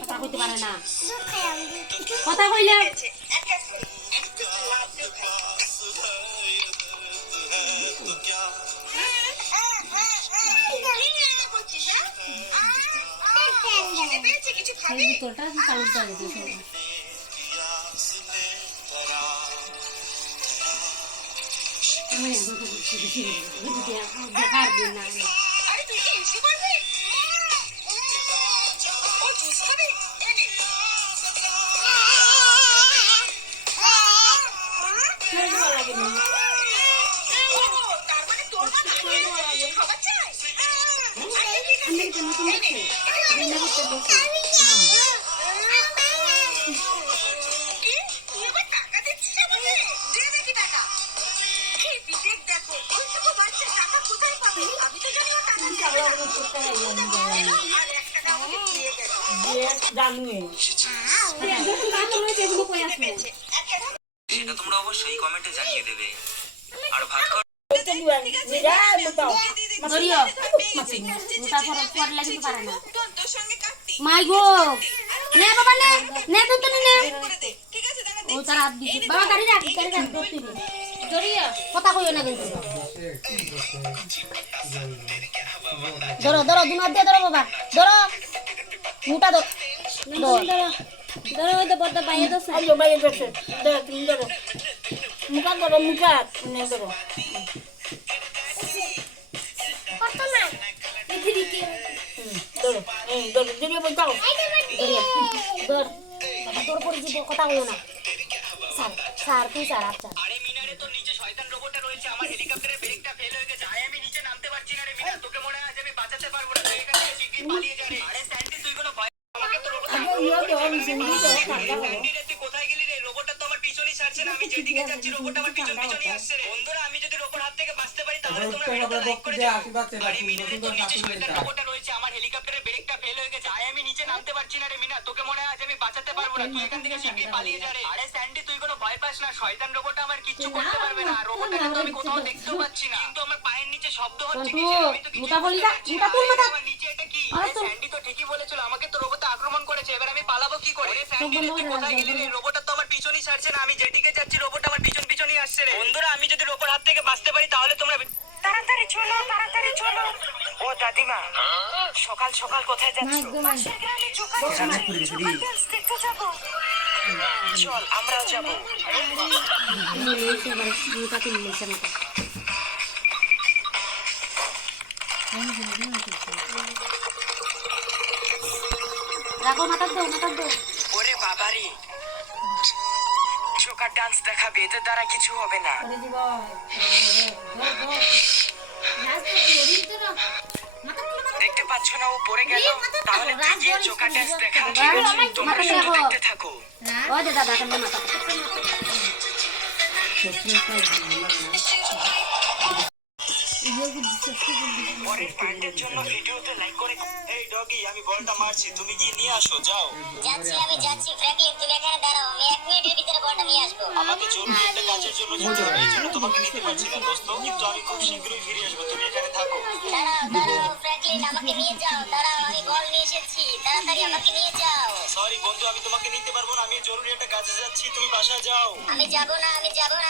কথা কইতে পারে না কথা কইলে ভিতরটা চালু চালু দেখার দিন না সেটা তোমরা অবশ্যই কমেন্টে জানিয়ে দেবে আর ভাত মাই গো নে বাবা নে নে তো নে ও তার হাত দিছে বাবা গাড়ি রাখ জড়িয়া কথা কইও না কিন্তু ধরো ধরো দুনা দে ধরো বাবা ধরো মুটা ধরো ধরো ধরো ওই তো বড়টা বাইরে দছে আইও বাইরে দছে ধরো তুমি ধরো মুকা ধরো মুকা নে ধরো কত না এদিকে ধরো ধরো জড়িয়ে বই যাও ধর বাবা তোর পড়ে যাব কথা কইও না স্যার স্যার তুই স্যার আচ্ছা আরে মিনারে তো নিচে শয়তান রোবটটা রয়েছে আমার হেলিকপ্টারের ব্রেকটা ফেল হয়ে গেছে আমি নিচে নামতে পারছি না রে মিনা তোকে মনে হয় আজ আমি বাঁচাতে পারবো না তুই এখান থেকে শিগগিরই পালিয়ে যা রে আরে স্যান্ডি তুই কোনো ভয় আমাকে তো রোবট তুই কোথায় গেলি রে রোবটটা তো আমার পিছনেই ছাড়ছে না আমি যেদিকে যাচ্ছি রোবট আমার পিছনেই আসছে রে বন্ধুরা আমি যদি রোবট হাত থেকে বাঁচতে পারি তাহলে তোমরা ভিডিওটা লাইক করে দাও আরে মিনারে তো নিচে শয়তান রোবটটা রয়েছে আমার হেলিকপ্টারের ব্রেকটা ফেল হয়ে গেছে আমি নিচে নামতে পারছি না রে মিনা তোকে মনে হয় আজ আমি বাঁচাতে পারবো না তুই এখান থেকে শিগগিরই পালিয়ে যা রে আরে স্যান্ডি তুই কোনো ভয় পাস না শয়তান রোবটটা আমার কিচ্ছু করতে পারবে না রোবটটাকে তো আমি কোথাও দেখতেও পাচ্ছি না কিন্তু আমার পায়ের নিচে শব্দ হচ্ছে কিসের আমি তো কিছু আমার নিচে এটা কি আরে স্যান্ডি তো ঠিকই বলেছিল আমাকে তো রোবট আক্রমণ করেছে এবার আমি পালাবো কি করে রে স্যান্ডি তুই কোথায় গেলি রে রোবটটা তো আমার পিছনেই ছাড়ছে না আমি যেদিকে যাচ্ছি রোবট আমার পিছনেই আসছে রে বন্ধুরা আমি যদি রোবট হাত থেকে বাঁচতে পারি তাহলে তোমরা তাড়াতাড়ি চলো ও দাদিমা সকাল সকাল কোথায় যাচ্ছো পাশের গ্রামে দেখতে যাবো চল আমরাও যাবো রাখো মাথা দাও ওরে বাবারি চোকার ডান্স দেখাবে এদের দ্বারা কিছু হবে না দেখতে পাচ্ছ না ও পড়ে গেল তাহলে তুই গিয়ে চোকার ডান্স দেখা তোমরা শুধু দেখতে থাকো ও দাদা বাটার মাথা পরের পার্টের জন্য ভিডিওতে লাইক করে এই ডগি আমি বলটা মারছি তুমি গিয়ে নিয়ে আসো যাও আমি যাচ্ছি ফ্র্যাঙ্কলিন তুমি এখানে দাঁড়াও আমি 1 মিনিটের ভিতরে বলটা নিয়ে আসবো আমাকে জরুরি একটা কাজের জন্য যেতে হবে এই জন্য তোমাকে নিতে পারছি না দোস্ত কিন্তু আমি খুব শীঘ্রই ফিরে আসবো তুমি এখানে থাকো দাঁড়াও ফ্র্যাঙ্কলিন আমাকে নিয়ে যাও দাঁড়াও আমি বল নিয়ে এসেছি তাড়াতাড়ি আমাকে নিয়ে যাও সরি বন্ধু আমি তোমাকে নিতে পারবো না আমি জরুরি একটা কাজে যাচ্ছি তুমি বাসায় যাও আমি যাব না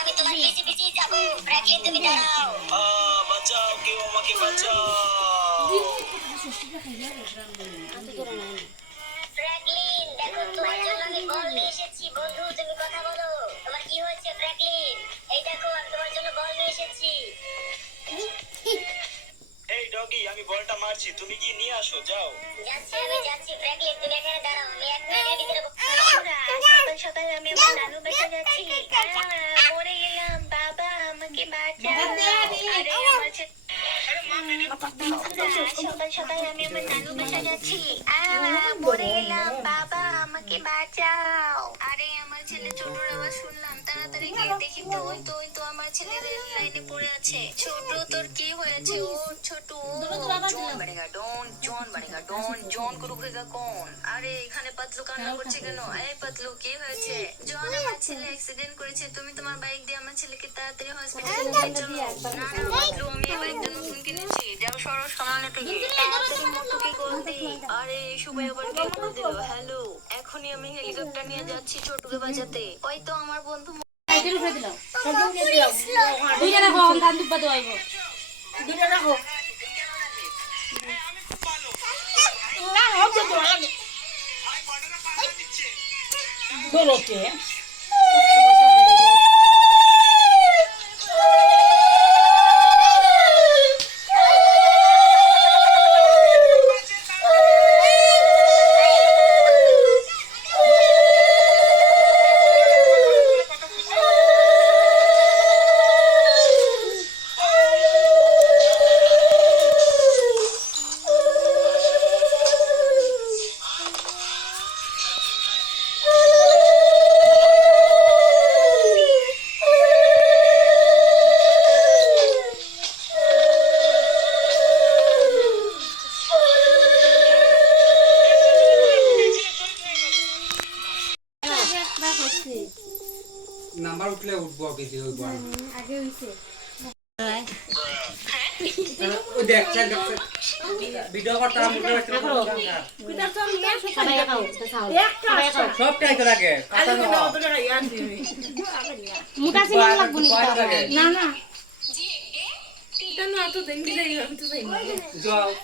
আমি তোমার পিছে যাব ফ্র্যাঙ্কলিন তুমি দাঁড়াও বাঁচাও কেউ আমাকে বাঁচাও ফ্র্যাঙ্কলিন দেখো তোমার জন্য আমি বল নিয়ে এসেছি বন্ধু তুমি কথা বলো তোমার কি হয়েছে ফ্র্যাঙ্কলিন এই দেখো আমি তোমার জন্য বল নিয়ে এসেছি এই ডগি আমি বলটা মারছি তুমি গিয়ে নিয়ে আসো যাও যাচ্ছি ফ্র্যাঙ্কলিন তুমি এখানে দাঁড়াও আমি 1 মিনিটের ভিতরে সকাল আমি আমার নানু বাসা যাচ্ছি মরে গেলাম বাবা আমাকে বাঁচাও আরে আমার সকাল আমি আমার নানু বাসা যাচ্ছি মরে গেলাম বাবা আমাকে বাঁচাও আরে আমার ছেলে ছোটর আওয়াজ শুনলাম তাড়াতাড়ি গিয়ে দেখি তো ওই তো আমার ছেলে রেল লাইনে পড়ে আছে। ছোট তোর কি হয়েছে? ও ছোট জোন বানেগা ডন জোন को रुकेगा कौन? আরে এখানে পাতলু কান্না করছে কেন? এই পাতলু কি হয়েছে? জন আমার ছেলে অ্যাক্সিডেন্ট করেছে, তুমি তোমার বাইক দিয়ে আমার ছেলেকে তাড়াতাড়ি হসপিটালে নিয়ে চলো। না না পাতলু, আমি এই বাইকটা নতুন কিনেছি, যাও সরো সামনে থেকে, তাড়াতাড়ি মোটুকে কল দে। আরে সুবাই আবার কে কল দিল? হ্যালো, এখনই আমি হেলিকপ্টার নিয়ে যাচ্ছি ছোটুকে বাঁচাতে। ওই তো আমার বন্ধু সাইকেল উঠে দিলাম দুইটা রাখো গান দুব্বা দেওয়াইব দুইটা রাখো না হচ্ছে তো লাগে বলকে নাম্বার উঠলে উঠবো কিছু হইব আগে হইছে ওই দেখ ভিডিও করতে সবাই খাও সব টাই তো লাগে মুটা সিনেমা লাগবো নি না না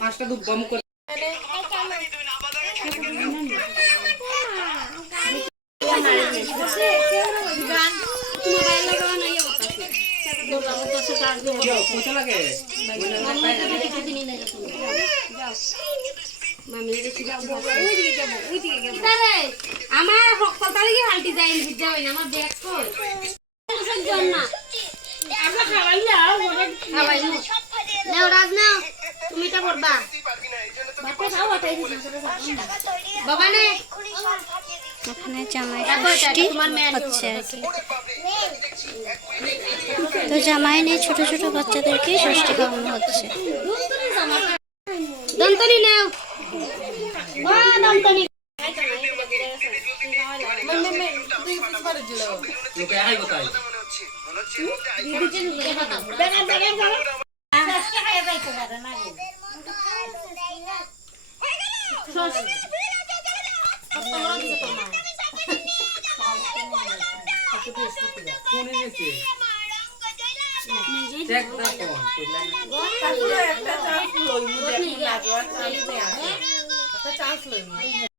পাঁচটা দুধ দম করে পয়সা লাগে আমার কলতালে কি হালটি যায় বুঝা হয় না আমার ব্যাগ কই জন না আমরা খাওয়াইলা খাওয়াই নাও রাজ নাও তুমি এটা করবা বাপে খাও ওটাই বাবা নে এখানে জামাই ষষ্ঠী হচ্ছে আর কি। তো জামাই নিয়ে ছোট ছোট বাচ্চাদেরকে ষষ্ঠী খাওয়ানো হচ্ছে। দন্তনি নাও মা দন্তনি লোকে আই কোথায় ফোনে গেছে চেক দা ফোন একটা চান্স লই